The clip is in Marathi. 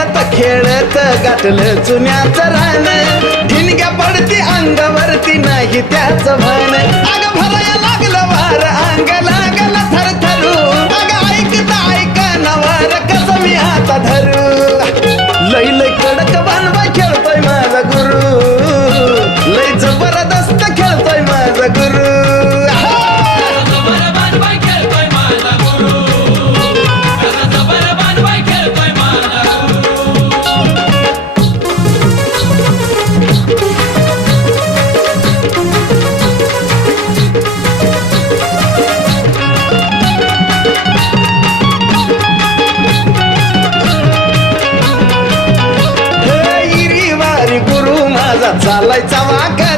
खेळत खेळत गाठलं चुन्याचं रान ठिणग्या पडती अंगावरती नाही त्याच भान अग भराया लागलं वार अंग लागलं थरथरू अग ऐकता ऐकना वार कसं मी आता धरू लय लय कडक बांधवा खेळतोय माझा गुरु लय जबरदस्त खेळतोय माझा गुरु चालायचा वाग